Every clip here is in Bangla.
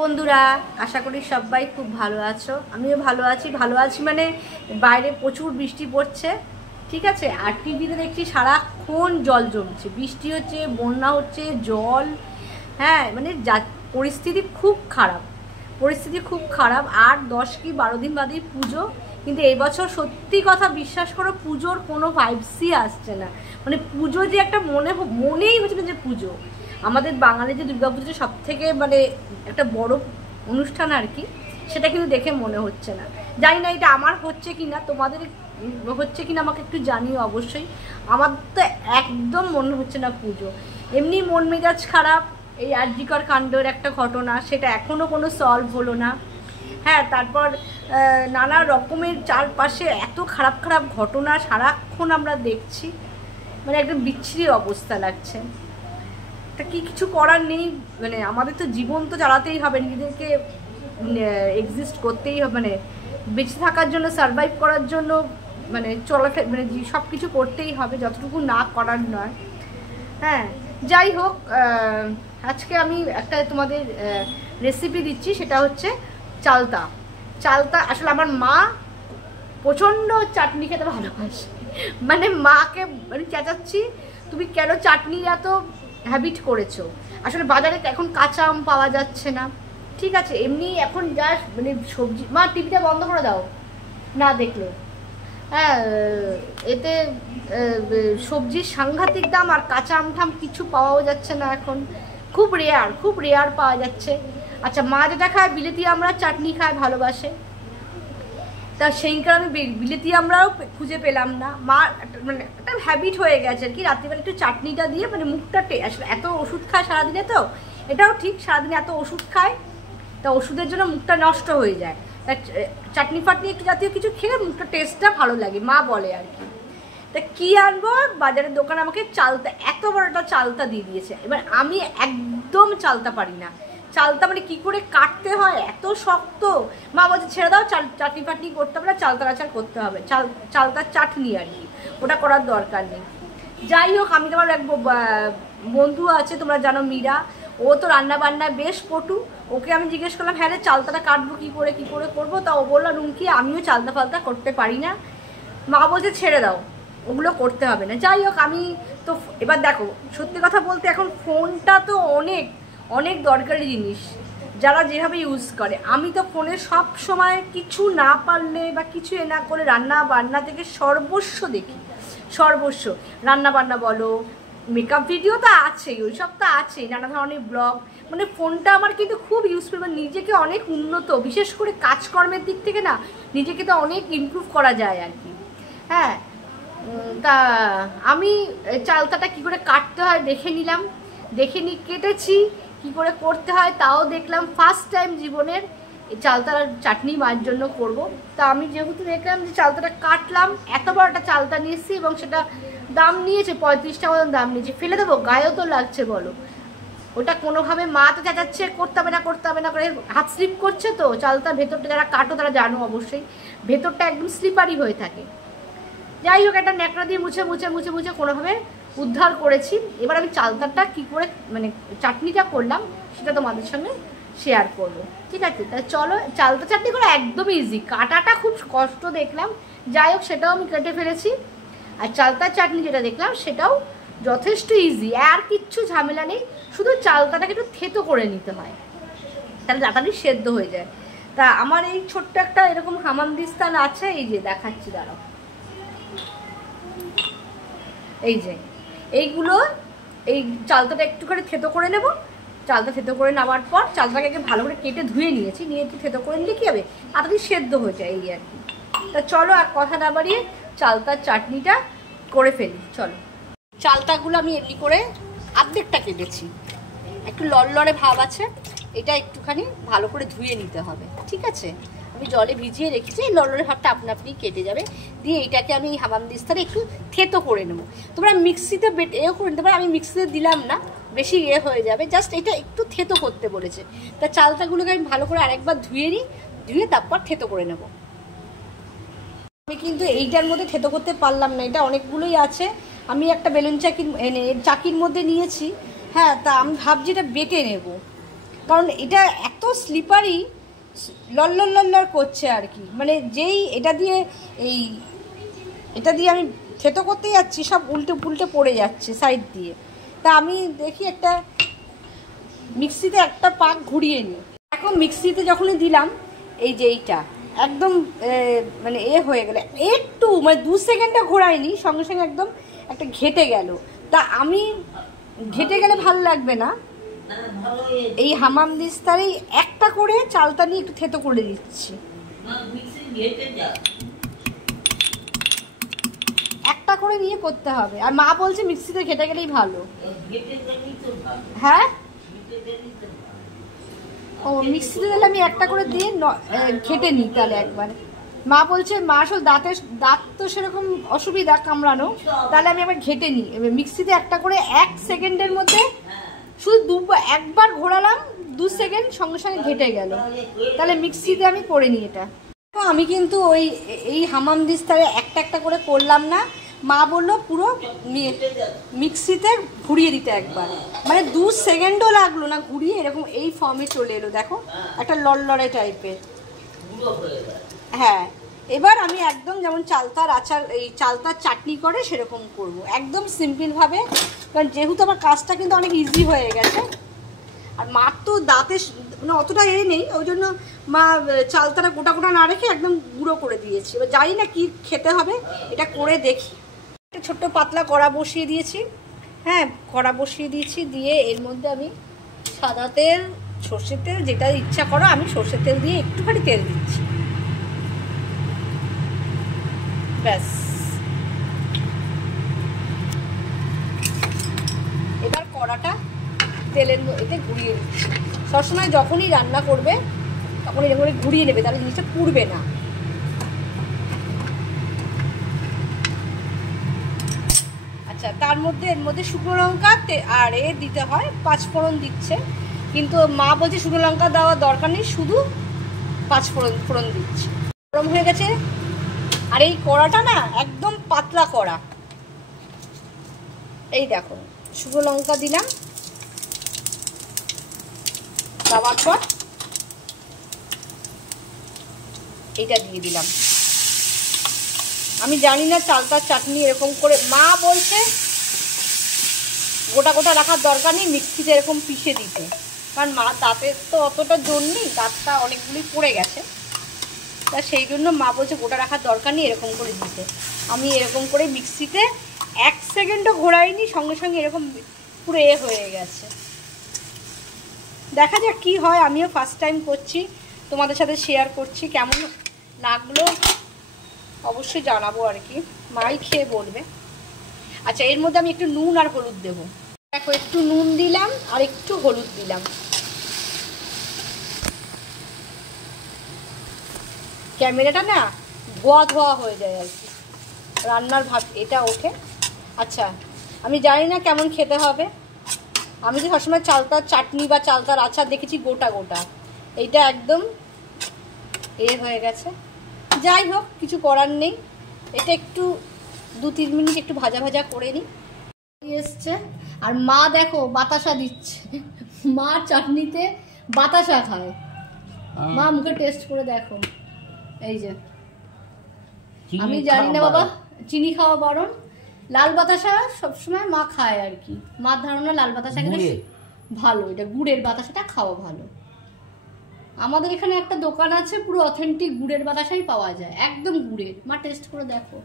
বন্ধুরা আশা করি সবাই খুব ভালো আছো। আমিও ভালো আছি মানে বাইরে প্রচুর বৃষ্টি পড়ছে, ঠিক আছে। আর টিভিতে দেখছি সারাক্ষণ জল জমছে, বৃষ্টি হচ্ছে, বন্যা হচ্ছে, জল, হ্যাঁ মানে পরিস্থিতি খুব খারাপ। আর 10 কি 12 দিন বাদেই পুজো, কিন্তু এই বছর সত্যি কথা বিশ্বাস করো পুজোর কোনো ভাইবসই আসছে না। মানে পুজো যে একটা মনেই হচ্ছে না যে পুজো। আমাদের বাঙালি যে দুর্গাপুজো সব থেকে মানে একটা বড় অনুষ্ঠান আর কি, সেটা কিন্তু দেখে মনে হচ্ছে না। জানি না এটা আমার হচ্ছে কি না, তোমাদের হচ্ছে কি না আমাকে একটু জানিও অবশ্যই। আমার তো একদম মনে হচ্ছে না পুজো। এমনি মন মেজাজ খারাপ, এই আরজিকর কাণ্ডের একটা ঘটনা, সেটা এখনও কোনো সলভ হলো না। হ্যাঁ, তারপর নানা রকমের চারপাশে এত খারাপ ঘটনা সারাক্ষণ আমরা দেখছি, মানে একদম বিচ্ছিরি অবস্থা লাগছে। তা কিছু করার নেই, মানে আমাদের তো জীবন তো চালাতেই হবে, নিজেদেরকে এক্সিস্ট করতেই হবে, মানে বেঁচে থাকার জন্য, সারভাইভ করার জন্য, মানে মানে সব কিছু করতেই হবে, যতটুকু না করার নয়। হ্যাঁ, যাই হোক, আজকে আমি একটা তোমাদের রেসিপি দিচ্ছি, সেটা হচ্ছে চালতা। আসলে আমার মা প্রচণ্ড চাটনি খেতে ভালোবাসে, মানে মাকে মানে চেঁচাচ্ছি তুমি কেন চাটনির এত হ্যাবিট করেছো। আসলে বাজারে এখন কাঁচা আম পাওয়া যাচ্ছে না, ঠিক আছে। এমনি এখন যা মানে সবজি, মা টিভিটা বন্ধ করে দাও না দেখলো। হ্যাঁ, এতে সবজির সাংঘাতিক দাম, আর কাঁচা আম ঠাম কিছু পাওয়াও যাচ্ছে না এখন, খুব রেয়ার পাওয়া যাচ্ছে। আচ্ছা, মা যেটা খায় বিলেতি আমরা চাটনি খায় ভালোবাসে, তা সেই কারণে বিলেতি আমরাও খুঁজে পেলাম না। মা মানে একটা হ্যাবিট হয়ে গেছে আর কি, রাত্রিবেলা একটু চাটনিটা দিয়ে মানে মুখটা আসলে এত ওষুধ খায় সারাদিনে, তো এটাও ঠিক, সারাদিনে এত ওষুধ খায়, তা ওষুধের জন্য মুখটা নষ্ট হয়ে যায়। তা চাটনি ফাটনি একটু জাতীয় কিছু খেলে মুখটা টেস্টটা ভালো লাগে, মা বলে আর কি। তা কী আনবো, বাজারের দোকানে আমাকে চালতা, এত বড় একটা চালতা দিয়ে দিয়েছে। এবার আমি একদম চালতা পারি না, চালতা মানে কী করে কাটতে হয় এত শক্ত। মা বলছে ছেড়ে দাও, চাটনি ফাটনি করতে হবে না, চালতার আচার করতে হবে, চালতার চাটনি আর কি, ওটা করার দরকার নেই। যাই হোক, আমি তোমার এক বন্ধু আছে, তোমরা জানো, মীরা, ও তো রান্নাবান্নায় বেশ পটু। ওকে আমি জিজ্ঞেস করলাম, হ্যাঁ রে চালতাটা কাটবো কী করে করবো, তা ও বললো রুমকি আমিও চালতা ফালতা করতে পারি না। মা বলছে ছেড়ে দাও, ওগুলো করতে হবে না। যাই হোক, আমি তো এবার দেখো, সত্যি কথা বলতে এখন ফোনটা তো অনেক দরকারি জিনিস, যারা যেভাবে ইউজ করে। আমি তো ফোনে সব সময় কিছু না পারলে বা কিছু না করে রান্না বান্না থেকে সর্বস্ব দেখি, রান্না বান্না বলো, মেকআপ ভিডিও তো আছেই, ওইসব তো আছেই, নানা ধরনের ব্লগ, মানে ফোনটা আমার কিন্তু খুব ইউজফুল, মানে নিজেকে অনেক উন্নত, বিশেষ করে কাজকর্মের দিক থেকে না নিজেকে তো অনেক ইমপ্রুভ করা যায় আর কি। হ্যাঁ, তা আমি চালতাটা কী করে কাটতে হয় দেখে নিলাম, কেটেছি, কী করে করতে হয় তাও দেখলাম। ফার্স্ট টাইম জীবনের এই চালতার চাটনি মায়ের জন্য করব। তা আমি যেহেতু দেখলাম যে চালতাটা কাটলাম, এত বড় একটা চালতা নিয়েছি, এবং সেটা দাম নিয়েছে 35 টাকা মতন দাম নিয়েছে। ফেলে দেবো, গায়েও তো লাগছে বলো, ওটা কোনোভাবে মা তো চেঁচাচ্ছে করতে হবে না করে হাত স্লিপ করছে, তো চালতা ভেতরটা যারা কাটো তারা জানো অবশ্যই, ভেতরটা একদম স্লিপারি হয়ে থাকে। যাই হোক, একটা ন্যাকড়া দিয়ে মুছে কোনোভাবে উদ্ধার করেছি। এবার আমি চালতাটা কী করে মানে চাটনিটা করলাম সেটা তোমাদের সঙ্গে শেয়ার করব, ঠিক আছে। তাহলে চলো, চালতা চাটনি করা একদম ইজি, কাটাটা খুব কষ্ট দেখলাম, যাই হোক সেটাও আমি কেটে ফেলেছি। আর চালতার চাটনি যেটা দেখলাম সেটাও যথেষ্ট ইজি, আর কিচ্ছু ঝামেলা নেই, শুধু চালতাটাকে একটু থেতো করে নিতে হয়, তাহলে তাড়াতাড়ি সেদ্ধ হয়ে যায়। তা আমার এই ছোট্ট একটা এরকম হামানদিস্তান আছে, এই যে দেখাচ্ছি দাঁড়াও, এই যে এইগুলো, এই চালতাটা একটুখানি থেতো করে নেব। চালতা থেতো করে নেওয়ার পর চালতাটাকে ভালো করে কেটে ধুয়ে নিয়েছি, নিয়ে একটু থেতো করে নিলে কী হবে, তাড়াতাড়ি সেদ্ধ হয়ে যায় এই আর কি। তা চলো আর কথা না বাড়িয়ে চালতার চাটনিটা করে ফেলি, চলো। চালতাগুলো আমি এমনি করে অর্ধেকটা কেটেছি, একটু লড়লড়ে ভাব আছে, এটা একটুখানি ভালো করে ধুয়ে নিতে হবে, ঠিক আছে। আমি জলে ভিজিয়ে রেখেছি, এই লড়লড়ে ভাবটা আপনি কেটে যাবে। দিয়ে এইটাকে আমি হামানদিস্তানে একটু থেতো করে নেবো। তোমরা মিক্সিতে এও করে নিতে পারো, আমি মিক্সিতে দিলাম না, বেশি হয়ে যাবে, জাস্ট এটা একটু থেতো করতে বলেছে। তা চালতাগুলোকে আমি ভালো করে আরেকবার ধুয়ে তারপর থেতো করে নেব। আমি কিন্তু এইটার মধ্যে থেতো করতে পারলাম না, এটা অনেকগুলোই আছে, আমি একটা বেলুন চাকির মধ্যে নিয়েছি। হ্যাঁ, তা আমি ভাবছি এটা বেটে নেব, কারণ এটা এত স্লিপারি, লল্লর করছে আর কি। মানে যেই এটা দিয়ে আমি থেতো করতে যাচ্ছি সব উল্টে পুল্টে পড়ে যাচ্ছে সাইড দিয়ে। তা আমি দেখি একটা মিক্সিতে একটা পাক ঘুরিয়ে নিই। এখন মিক্সিতে যখনই দিলাম এই যে এইটা একদম মানে হয়ে গেল, একটু মানে 2 সেকেন্ডটা ঘোরায়নি, সঙ্গে সঙ্গে একদম একটা ঘেটে গেল। তা আমি ঘেটে গেলে ভালো লাগবে না, এই হামানদিস্তারই একটা করে চালটা নিয়ে একটু থেতো করে দিচ্ছি। একটা করে নিয়ে করতে হবে। আর মা বলছে মিক্সিতে ঘেটে গেলেই ভালো। হ্যাঁ, ও মিক্সিতে দিলে আমি একটা করে দিয়ে ঘেটে নিই তাহলে একবারে। মা বলছে মা আসলে দাঁত তো সেরকম অসুবিধা কামড়ানো, তাহলে আমি আবার ঘেটে নিই। এবার মিক্সিতে একটা করে 1 সেকেন্ডের মধ্যে শুধু একবার ঘোরালাম, 2 সেকেন্ড সঙ্গে সঙ্গে ঘেটে গেল। তাহলে মিক্সিতে আমি করে নিই এটা। আমি কিন্তু এই হামানদিস্তারে একটা করে করলাম না, মা বললো পুরো মিক্সিতে ঘুরিয়ে দিতে একবার, মানে 2 সেকেন্ডও লাগলো না ঘুরিয়ে এরকম এই ফর্মে চলে এলো। দেখো একটা লড়লড়ে টাইপের। হ্যাঁ, এবার আমি একদম যেমন চালতার আচার এই চালতার চাটনি করে সেরকম করব, একদম সিম্পলভাবে। কারণ যেহেতু আমার কাজটা কিন্তু অনেক ইজি হয়ে গেছে, আর মার তো দাঁতে মানে অতটা নেই, ওই জন্য মা চালতাটা গোটা গোটা না রেখে একদম গুঁড়ো করে দিয়েছি। এবার জানি না কি খেতে হবে, এটা করে দেখি। একটা ছোট্ট পাতলা কড়া বসিয়ে দিয়েছি। হ্যাঁ, কড়া বসিয়ে দিয়েছি, দিয়ে এর মধ্যে আমি সাদা তেল, সর্ষের তেল, যেটা ইচ্ছা করো, আমি সর্ষের তেল দিয়ে একটুখানি তেল দিচ্ছি, ব্যাস। এবার কড়াটা তেলের এতে ঘুরিয়ে দিচ্ছি। সবসময় যখনই রান্না করবে তখন এরকম করে ঘুরিয়ে নেবে, তাহলে জিনিসটা পুড়বে না। আচ্ছা, তার মধ্যে এর মধ্যে শুকনো লঙ্কা আর দিতে হয়, 5 ফোড়ন দিচ্ছে, কিন্তু মা বলছে শুকনো লঙ্কা দেওয়ার দরকার নেই, শুধু 5 ফোড়ন দিচ্ছে। গরম হয়ে গেছে। আর এই কড়াটা না একদম পাতলা কড়া। এই দেখো শুকনো লঙ্কা দিলাম, দেওয়ার পর এইটা দিয়ে দিলাম। আমি জানি না চালতার চাটনি এরকম করে, মা বলছে গোটা গোটা রাখার দরকার নেই, মিক্সিতে এরকম পিষে দিতে। কারণ মা দাঁতের তো অতটা জোর নেই, দাঁতটা অনেকগুলি পড়ে গেছে, তা সেই জন্য মা বলছে গোটা রাখার দরকার নেই, এরকম করে দিতে। আমি এরকম করে মিক্সিতে 1 সেকেন্ডও ঘোরাইনি, সঙ্গে সঙ্গে এরকম পুরো হয়ে গেছে। দেখা যাক কি হয়, আমিও ফার্স্ট টাইম করছি, তোমাদের সাথে শেয়ার করছি। কেমন লাগলো অবশ্যই জানাবো আর কি, মাই খেয়ে বলবে। আচ্ছা, এর মধ্যে আমি একটু নুন আর হলুদ দেবো। দেখো একটু নুন দিলাম আর একটু হলুদ দিলাম। ক্যামেরাটা না ধোয়া হয়ে যায় আর কি, রান্নার ভাব এটা ওঠে। আচ্ছা, আমি জানি না কেমন খেতে হবে। আমি তো সবসময় চালতার চাটনি বা চালতার আচার দেখেছি গোটা গোটা, এইটা একদম হয়ে গেছে। যাই হোক, কিছু করার নেই, এটা একটু 2-3 মিনিট একটু ভাজা ভাজা করে নিই। এসছে আর মা দেখো বাতাসা দিচ্ছে, মা চাটনিতে বাতাসা খায়। মা মুখে টেস্ট করে দেখো, এই যে আমি জানি না বাবা, চিনি খাওয়া বারণ, লাল বাতাসা সবসময় মা খায় আর কি। মার ধারণা লাল বাতাসা খেলে ভালো, এটা গুড়ের বাতাসাটা খাওয়া ভালো। আমাদের এখানে একটা দোকান আছে, পুরো অথেন্টিক গুড়ের বাতাসাই পাওয়া যায়, একদম গুড়ের। মা টেস্ট করে দেখো।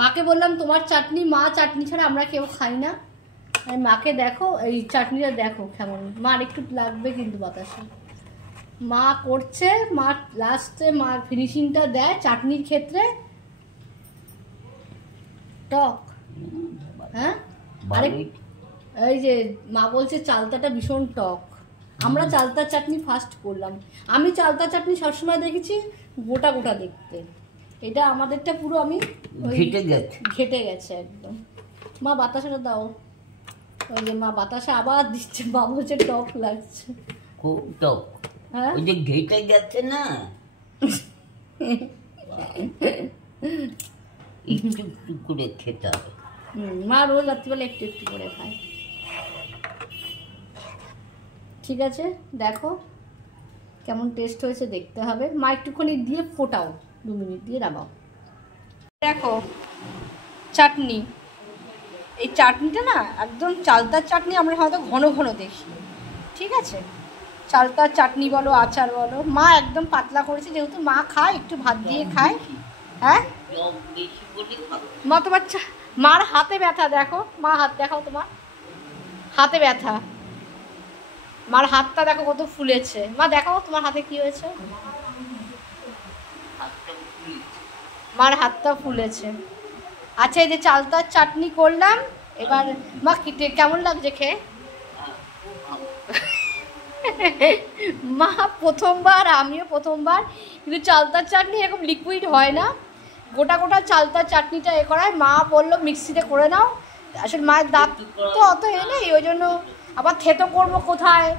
মাকে বললাম তোমার চাটনি, মা চাটনি ছাড়া আমরা কেউ খাই না, মাকে দেখো এই চাটনিটা দেখো কেমন। মার একটু লাগবে কিন্তু বাতাসা, মা করছে, মা লাস্টে মা ফিনিশিংটা দেয় চাটনির ক্ষেত্রে। টক, হ্যাঁ, আরে এই যে মা বলছে চালতাটা ভীষণ টক। আমরা চালতার চাটনি ফার্স্ট করলাম। আমি চালতার চাটনি সবসময় দেখেছি গোটা গোটা দেখতে, এটা আমাদেরটা পুরো আমি ঘেটে গেছে একদম। মা বাতাসাটা দাও। ওই যে মা বাতাসা আবার দিচ্ছে, মা বলছে টক লাগছে, খুব টক। হ্যাঁ, ওই যে ঘেটে গেছে না, একটু একটু করে খেতে হবে। মা রোজ রাত্রিবেলা একটু একটু করে খায়। ঠিক আছে, দেখো কেমন টেস্ট হয়েছে দেখতে হবে। মা একটুখানি দিয়ে ফোটাও, 2 মিনিট দিয়ে নামাও। দেখো চাটনি, এই চাটনিটা না একদম চালতার চাটনি আমরা হয়তো ঘন ঘন দেখি, ঠিক আছে? চালতার চাটনি বলো, আচার বলো, মা একদম পাতলা করেছে, যেহেতু মা খায় একটু ভাত দিয়ে খায়। হ্যাঁ মা, তোমার মার হাতে ব্যথা, দেখো মা হাত দেখাও, তোমার হাতে ব্যথা, মার হাতটা দেখো কত ফুলেছে। মা দেখাও তোমার হাতে কি হয়েছে, মার হাতটা ফুলেছে। আচ্ছা, এই যে চালতার চাটনি করলাম, এবার মা কেমন লাগছে খেয়ে? মা প্রথমবার, আমিও প্রথমবার, কিন্তু চালতার চাটনি এরকম লিকুইড হয় না, গোটা গোটা চালতার চাটনিটা এ করায়। মা বললো মিক্সিতে করে নাও, আসলে মায়ের দাঁত তো অত নেই, ওই জন্য আবার থেতো করবো কোথায়,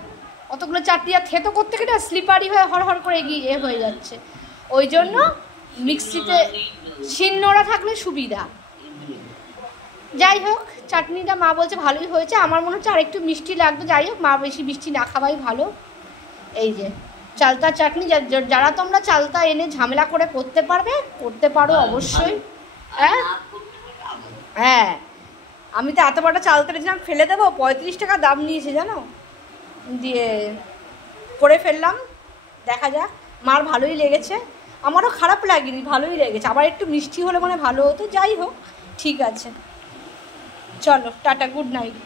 অতগুলো চাটনি আর থেতো করতে গেলে স্লিপারি হয়ে হড় করে এগিয়ে হয়ে যাচ্ছে, ওই জন্য মিক্সিতে শিলনোড়া থাকলে সুবিধা। যাই হোক, চাটনিটা মা বলছে ভালোই হয়েছে, আমার মনে হচ্ছে আর একটু মিষ্টি লাগতো, যাই হোক মা বেশি মিষ্টি না খাওয়াই ভালো। এই যে চালতা চাটনি, যারা তোমরা চালতা এনে ঝামেলা করে করতে পারবে, করতে পারো অবশ্যই। হ্যাঁ হ্যাঁ, আমি তো এত বড় চালতা রেখেছিলাম ফেলে দেবো, 35 টাকা দাম নিয়েছে জানো, দিয়ে করে ফেললাম, দেখা যাক। মার ভালোই লেগেছে, আমারও খারাপ লাগেনি, ভালোই লেগেছে, আবার একটু মিষ্টি হলে মানে ভালো হতো। যাই হোক, ঠিক আছে, চলো টাটা, গুড নাইট।